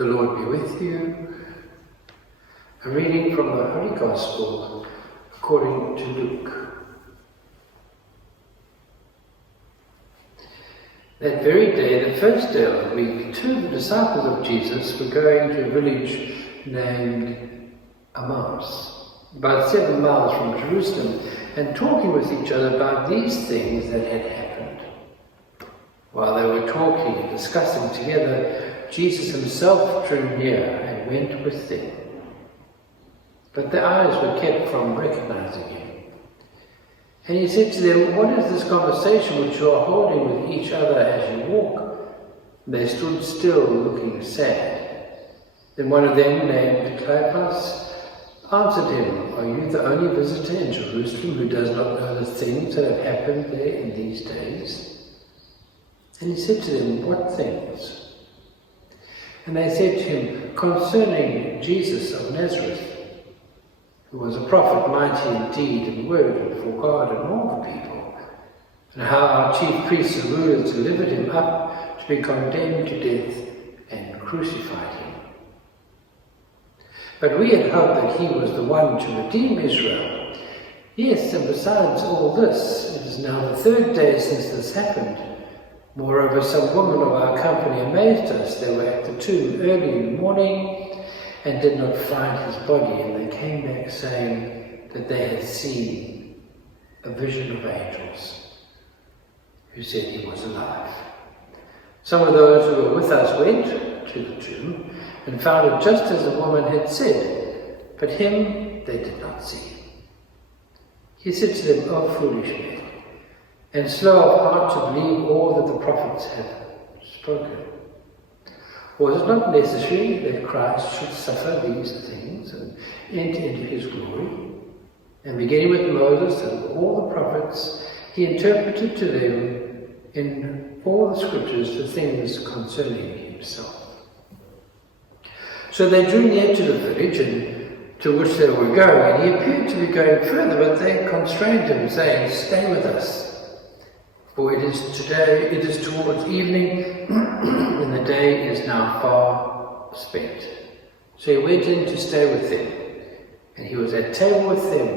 The Lord be with you. A reading from the Holy Gospel according to Luke. That very day, the first day of the week, two of the disciples of Jesus were going to a village named Emmaus, about 7 miles from Jerusalem, and talking with each other about these things that had happened. While they were talking and discussing together, Jesus himself drew near and went with them. But their eyes were kept from recognizing him. And he said to them, "What is this conversation which you are holding with each other as you walk?" And they stood still, looking sad. Then one of them, named Octave, answered him, "Are you the only visitor in Jerusalem who does not know the things that have happened there in these days?" And he said to them, "What things?" And they said to him, "Concerning Jesus of Nazareth, who was a prophet, mighty in deed and word before God and all the people, and how our chief priests and rulers delivered him up to be condemned to death and crucified him. But we had hoped that he was the one to redeem Israel. Yes, and besides all this, it is now the 3rd day since this happened. Moreover, some women of our company amazed us. They were at the tomb early in the morning and did not find his body, and they came back saying that they had seen a vision of angels who said he was alive. Some of those who were with us went to the tomb and found it just as the woman had said, but him they did not see." He said to them, "O foolish men, and slow of heart to believe all that the prophets have spoken. Was it not necessary that Christ should suffer these things and enter into his glory?" And beginning with Moses and all the prophets, he interpreted to them in all the scriptures the things concerning himself. So they drew near to the village to which they were going, and he appeared to be going further, but they constrained him, saying, "Stay with us, for it is towards evening, and the day is now far spent." So he went in to stay with them, and he was at table with them.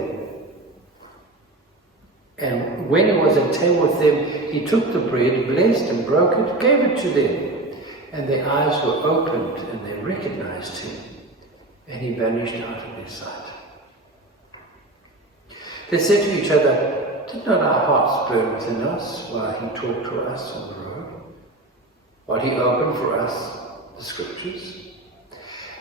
And when he was at table with them, he took the bread, blessed and broke it, gave it to them, and their eyes were opened, and they recognized him, and he vanished out of their sight. They said to each other, "Did not our hearts burn within us while he talked to us on the road, while he opened for us the scriptures?"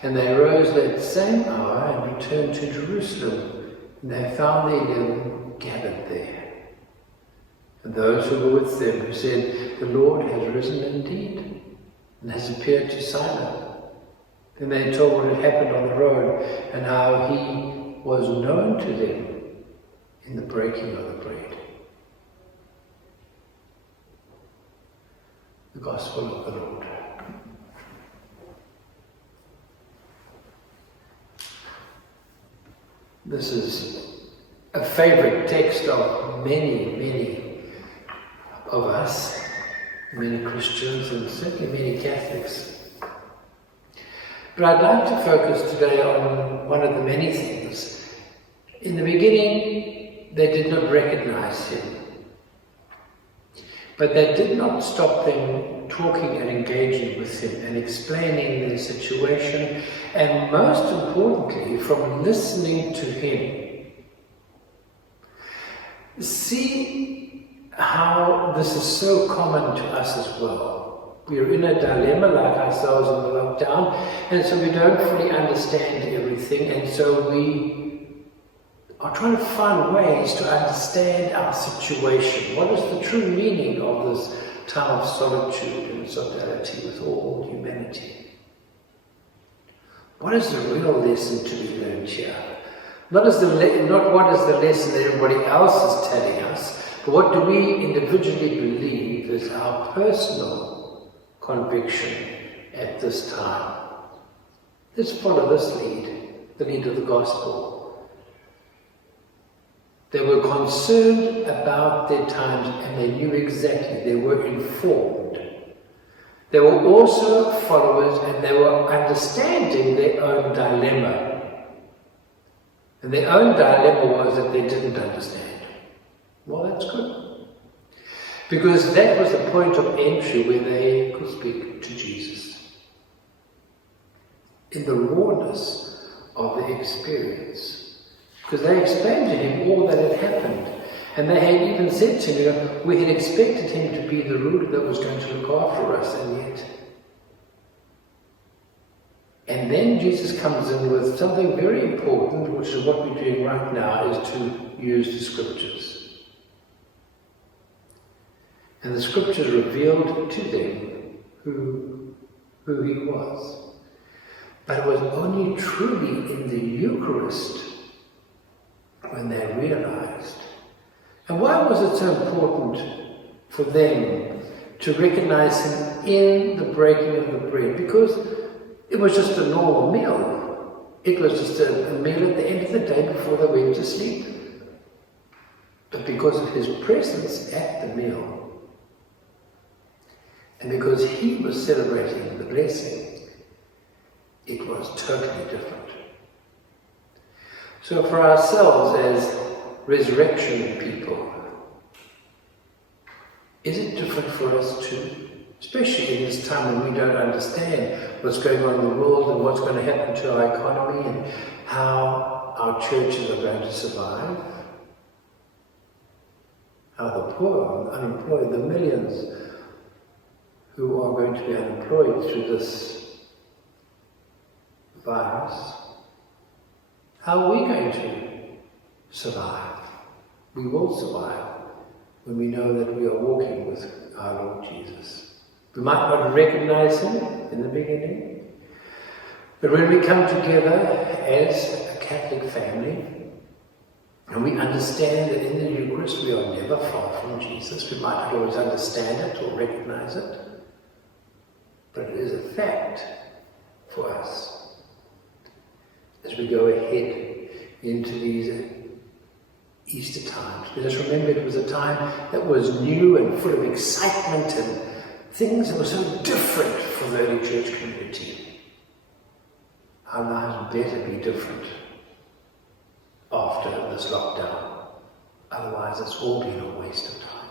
And they arose that same hour and returned to Jerusalem, and they found the 11 gathered there. And those who were with them said, "The Lord has risen indeed, and has appeared to Simon." Then they told what had happened on the road, and how he was known to them in the breaking of the bread. The Gospel of the Lord. This is a favorite text of many of us, many Christians, and certainly many Catholics. But I'd like to focus today on one of the many things. In the beginning, they did not recognize him. But that did not stop them talking and engaging with him and explaining their situation, and most importantly, from listening to him. See how this is so common to us as well. We are in a dilemma like ourselves in the lockdown, and so we don't fully understand everything, and so we are trying to find ways to understand our situation. What is the true meaning of this time of solitude and solidarity with all humanity? What is the real lesson to be learned here? Not what is the lesson that everybody else is telling us, but what do we individually believe is our personal conviction at this time? Let's follow this lead, the lead of the Gospel. They were concerned about their times, and they knew exactly, they were informed. They were also followers, and they were understanding their own dilemma. And their own dilemma was that they didn't understand. Well, that's good. Because that was the point of entry where they could speak to Jesus. In the rawness of the experience. Because they explained to him all that had happened. And they had even said to him, we had expected him to be the ruler that was going to look after us, and yet. And then Jesus comes in with something very important, which is what we're doing right now, is to use the scriptures. And the scriptures revealed to them who he was. But it was only truly in the Eucharist when they realized. And why was it so important for them to recognize him in the breaking of the bread? Because it was just a normal meal. It was just a meal at the end of the day before they went to sleep. But because of his presence at the meal, and because he was celebrating the blessing, it was totally different. So for ourselves as resurrection people, is it different for us too? Especially in this time when we don't understand what's going on in the world and what's going to happen to our economy and how our churches are going to survive. How the poor, unemployed, the millions who are going to be unemployed through this virus, how are we going to survive? We will survive when we know that we are walking with our Lord Jesus. We might not recognize him in the beginning, but when we come together as a Catholic family, and we understand that in the Eucharist we are never far from Jesus, we might not always understand it or recognize it, but it is a fact for us as we go ahead into these Easter times. Let us remember it was a time that was new and full of excitement and things that were so different for the early church community. Our lives better be different after this lockdown. Otherwise it's all been a waste of time.